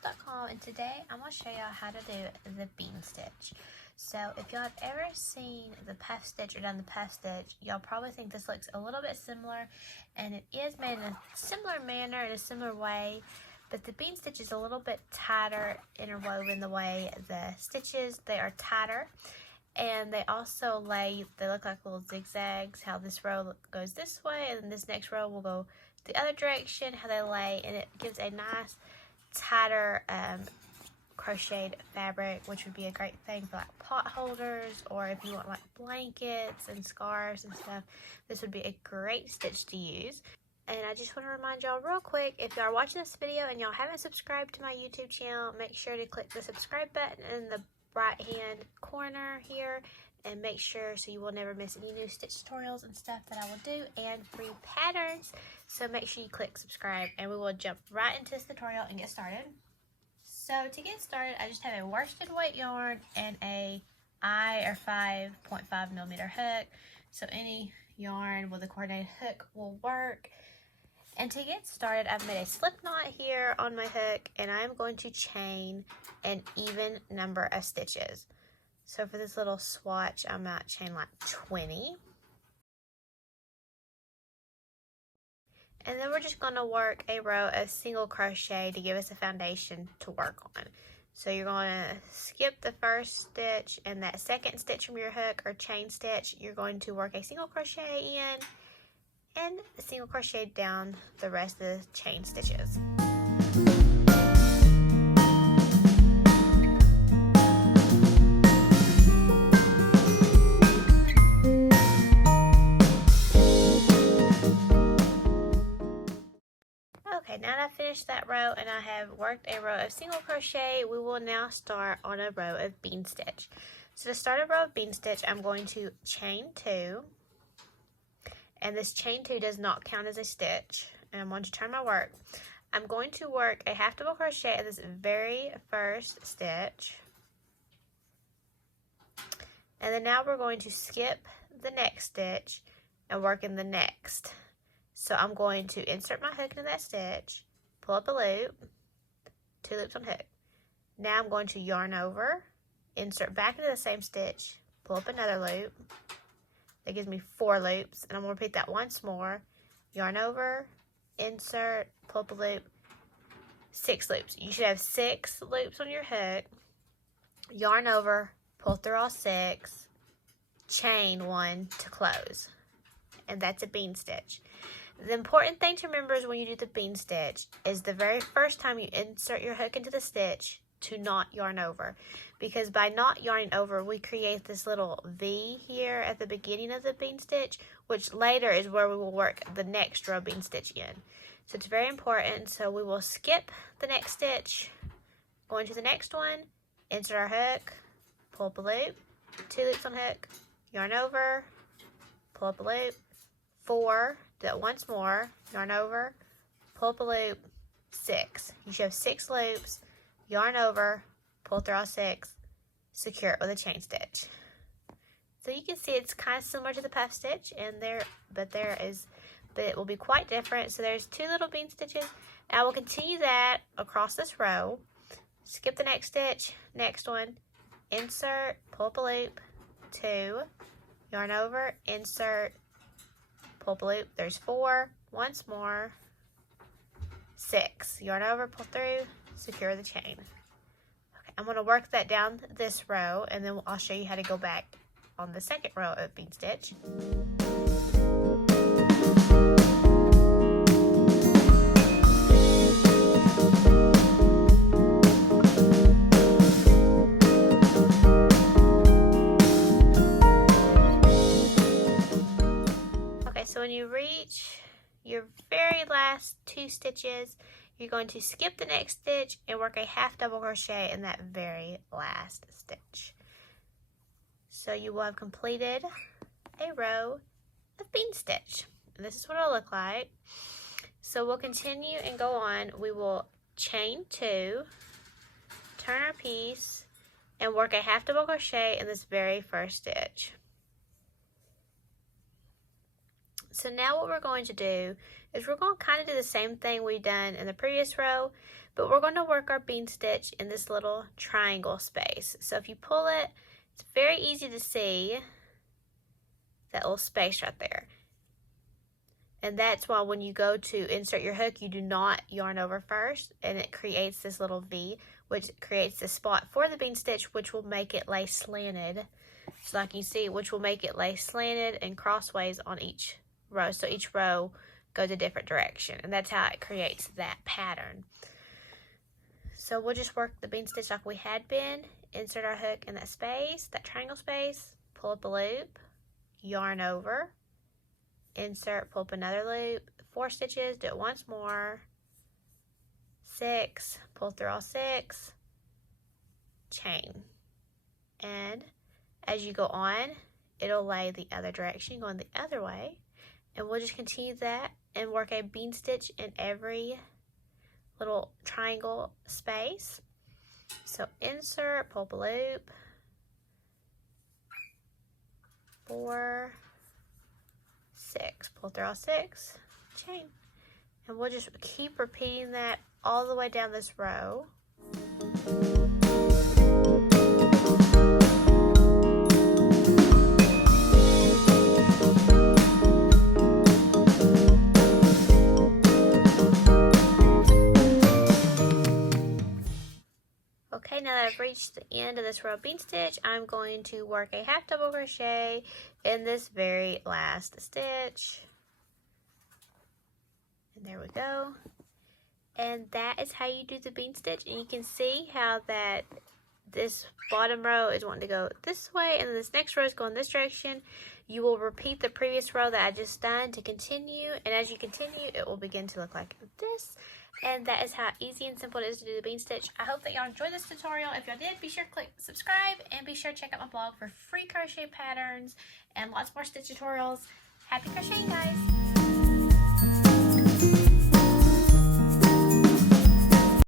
OkieGirlBling'n'Things.com, and today I'm going to show y'all how to do the bean stitch. So if y'all have ever seen the puff stitch or done the puff stitch, y'all probably think this looks a little bit similar, and it is made in a similar manner, in a similar way, but the bean stitch is a little bit tighter interwoven the way the stitches, they are tighter. And they also they look like little zigzags, how this row goes this way and then this next row will go the other direction, how they lay, and it gives a nice tighter crocheted fabric, which would be a great thing for like pot holders, or if you want like blankets and scarves and stuff. This would be a great stitch to use. And I just want to remind y'all real quick, if y'all are watching this video and y'all haven't subscribed to my YouTube channel, make sure to click the subscribe button in the right hand corner here, and make sure so you will never miss any new stitch tutorials and stuff that I will do, and free patterns. So make sure you click subscribe, and we will jump right into this tutorial and get started. So to get started, I just have a worsted weight yarn and a I or 5.5 millimeter hook. So any yarn with a coordinated hook will work. And to get started, I've made a slip knot here on my hook, and I'm going to chain an even number of stitches. So for this little swatch, I might chain like 20. And then we're just going to work a row of single crochet to give us a foundation to work on. So you're going to skip the first stitch, and that second stitch from your hook or chain stitch, you're going to work a single crochet in, and a single crochet down the rest of the chain stitches. Okay, now that I've finished that row and I have worked a row of single crochet, we will now start on a row of bean stitch. So to start a row of bean stitch, I'm going to chain 2. And this chain 2 does not count as a stitch. And I'm going to turn my work. I'm going to work a half double crochet at this very first stitch. And then now we're going to skip the next stitch and work in the next. So I'm going to insert my hook into that stitch, pull up a loop, 2 loops on hook. Now I'm going to yarn over, insert back into the same stitch, pull up another loop. That gives me 4 loops, and I'm going to repeat that once more. Yarn over, insert, pull up a loop, 6 loops. You should have 6 loops on your hook. Yarn over, pull through all 6, chain 1 to close. And that's a bean stitch. The important thing to remember is when you do the bean stitch is the very first time you insert your hook into the stitch to not yarn over, because by not yarning over we create this little V here at the beginning of the bean stitch, which later is where we will work the next row bean stitch in. So it's very important. So we will skip the next stitch, go into the next one, insert our hook, pull up a loop, 2 loops on hook, yarn over, pull up a loop, 4, do that once more, yarn over, pull up a loop, 6. You should have 6 loops, yarn over, pull through all 6, secure it with a chain stitch. So you can see it's kind of similar to the puff stitch, but it will be quite different. So there's 2 little bean stitches. Now we'll continue that across this row. Skip the next stitch, next one, insert, pull up a loop, 2, yarn over, insert, pull up a loop. There's 4, once more, 6, yarn over, pull through, secure the chain. Okay, I'm going to work that down this row, and then I'll show you how to go back on the second row of bean stitch. Okay, so when you reach your very last 2 stitches, you're going to skip the next stitch and work a half double crochet in that very last stitch. So you will have completed a row of bean stitch. And this is what it'll look like. So we'll continue and go on. We will chain 2, turn our piece, and work a half double crochet in this very first stitch. So now what we're going to do is we're going to kind of do the same thing we've done in the previous row, but we're going to work our bean stitch in this little triangle space. So if you pull it, it's very easy to see that little space right there. And that's why when you go to insert your hook, you do not yarn over first, and it creates this little V, which creates the spot for the bean stitch, which will make it lay slanted. So like you see, which will make it lay slanted and crossways on each row. So each row goes a different direction, and that's how it creates that pattern. So we'll just work the bean stitch like we had been, insert our hook in that space, that triangle space, pull up a loop, yarn over, insert, pull up another loop, 4 stitches, do it once more, 6, pull through all 6, chain. And as you go on, it'll lay the other direction, going the other way. And we'll just continue that and work a bean stitch in every little triangle space. So insert, pull up a loop, 4, 6, pull through all 6, chain. And we'll just keep repeating that all the way down this row. Okay, now that I've reached the end of this row of bean stitch, I'm going to work a half double crochet in this very last stitch. And there we go. And that is how you do the bean stitch. And you can see how that this bottom row is wanting to go this way, and then this next row is going this direction. You will repeat the previous row that I just done to continue, and as you continue, it will begin to look like this. And that is how easy and simple it is to do the bean stitch. I hope that y'all enjoyed this tutorial. If y'all did, be sure to click subscribe, and be sure to check out my blog for free crochet patterns and lots more stitch tutorials. Happy crocheting, guys!